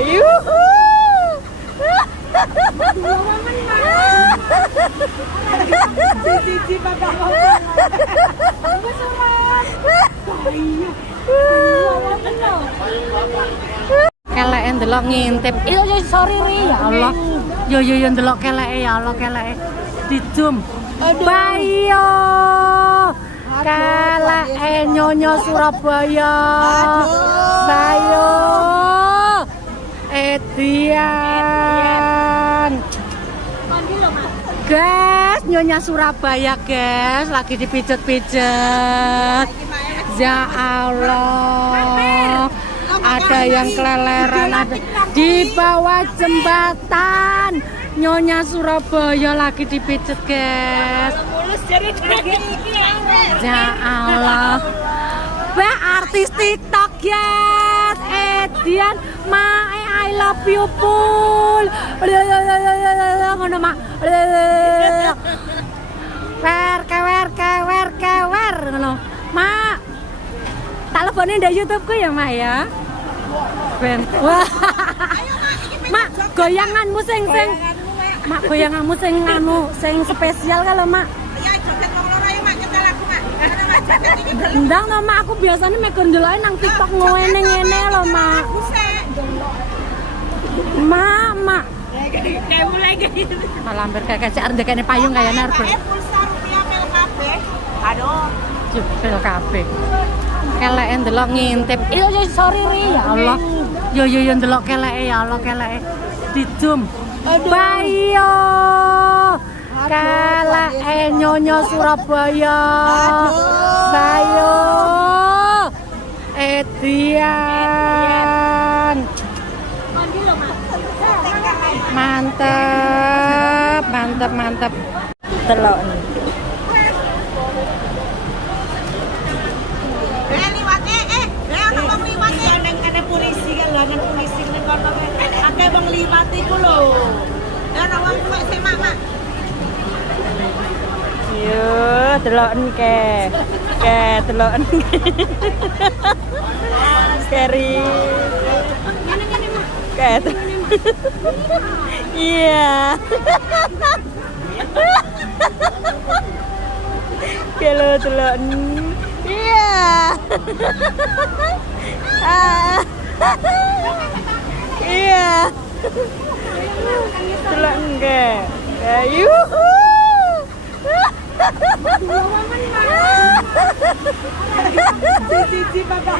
Yuhu. Kelek ndelok ngintip. Yo sorry Ri ya Allah. Yo ndelok keleke ya Allah keleke. Dijum. Bayo. Keleke nyonya Surabaya. Bayo. Edian. Guys, nyonya Surabaya guys, lagi dipijet-pijet. Ya Allah. Ada yang keleleran, ada di bawah jembatan. Nyonya Surabaya lagi dipijet guys. Ya Allah. Bah artis TikTok guys. Edian, Mae I love you full. Ngono mak. Wer ngono. Mak. Tak lebone ndek YouTube-ku ya, Mak ya. Ben. Wah. Mak, goyanganmu sing Mak, goyanganmu sing sing spesial kalau Mak. Ya joget wong loro ya Mak, nyetel aku Mak. Ndang no Mak, aku biasanya mekur ndeloke nang TikTok ngene lho Mak. Mak. Kayak mulai gitu. Malah hampir kayak ndekene payung kaya narko. Pulsa rupiah pel kabeh. Aduh. Pel kabeh. Keleke ndelok ngintip. Yo sorry Ri ya Allah. Yo ndelok keleke ya Allah keleke. Dijum. Bayo. Keleke nyonya Surabaya. Bayo. Edian. Mantap. Delok. Polisi kan lah, nang polisi nang kono akeh wong liwat iku lho. Ya ana wong tuwek sing mak. Yo, deloken ke deloken. Keri. Ke. Iya. Kalau deloken. Iya. Iya. Delok enggak? Yuhu. Cici bapak